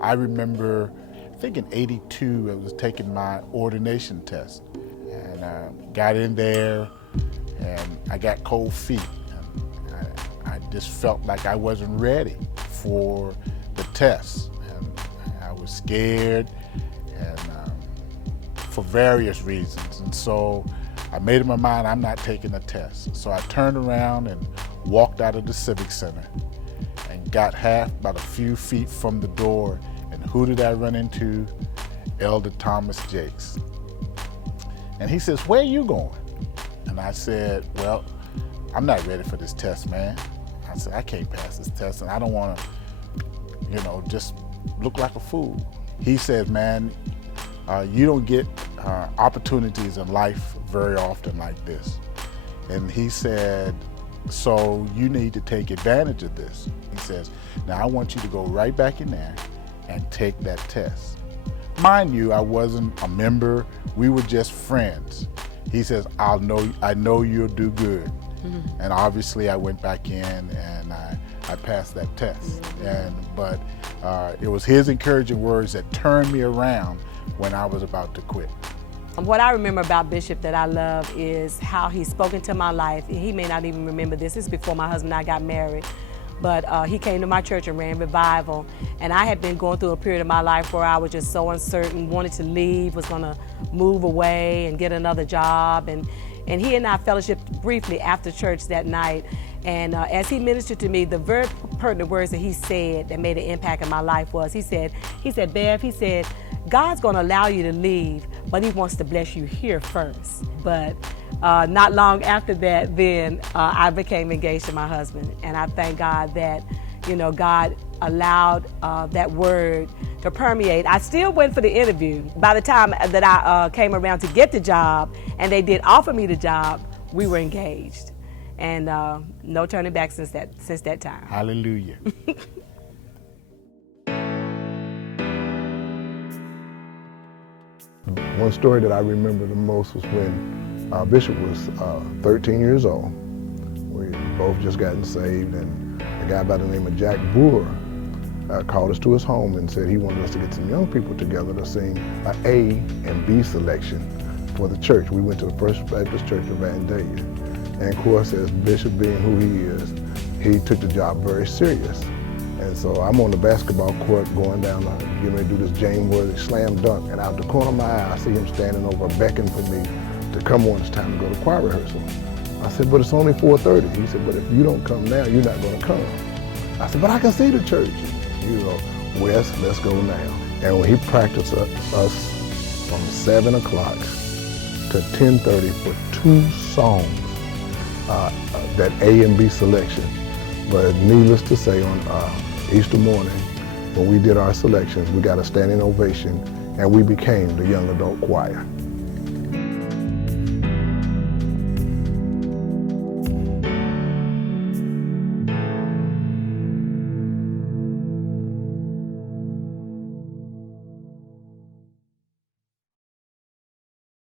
I remember, I think in '82, I was taking my ordination test, and got in there, and I got cold feet. And I just felt like I wasn't ready for the test, and I was scared, and for various reasons. And so I made up my mind, I'm not taking the test. So I turned around and walked out of the Civic Center and got about a few feet from the door, and who did I run into? Elder Thomas Jakes. And he says, "Where are you going?" And I said, "Well, I'm not ready for this test, man." I said, "I can't pass this test, and I don't want to, just look like a fool." He said, "Man, you don't get opportunities in life very often like this." And he said, "So you need to take advantage of this." He says, "Now I want you to go right back in there and take that test." Mind you, I wasn't a member, we were just friends. He says, I know you'll do good." Mm-hmm. And obviously I went back in and I passed that test. Mm-hmm. But it was his encouraging words that turned me around when I was about to quit. What I remember about Bishop that I love is how he spoke into my life. He may not even remember this. This is before my husband and I got married. But he came to my church and ran revival. And I had been going through a period of my life where I was just so uncertain, wanted to leave, was gonna move away and get another job. And he and I fellowshiped briefly after church that night. And as he ministered to me, the very pertinent words that he said that made an impact in my life was, he said, "Bev," he said, "God's gonna allow you to leave, but he wants to bless you here first." But not long after that, then I became engaged to my husband. And I thank God that, God allowed that word to permeate. I still went for the interview. By the time that I came around to get the job, and they did offer me the job, we were engaged. And no turning back since that time. Hallelujah. One story that I remember the most was when Bishop was 13 years old. We both just gotten saved, and a guy by the name of Jack Brewer called us to his home and said he wanted us to get some young people together to sing an A and B selection for the church. We went to the First Baptist Church of Vandalia. And of course, as Bishop being who he is, he took the job very serious. And so I'm on the basketball court going down, getting ready to do this James Worthy slam dunk, and out the corner of my eye, I see him standing over, beckoning for me to come on. It's time to go to choir rehearsal. I said, "But it's only 4:30. He said, "But if you don't come now, you're not going to come." I said, "But I can see the church." "Wes, let's go now." And when he practiced us from 7 o'clock to 10:30 for 2 songs, that A and B selection. But needless to say, on Easter morning, when we did our selections, we got a standing ovation, and we became the young adult choir.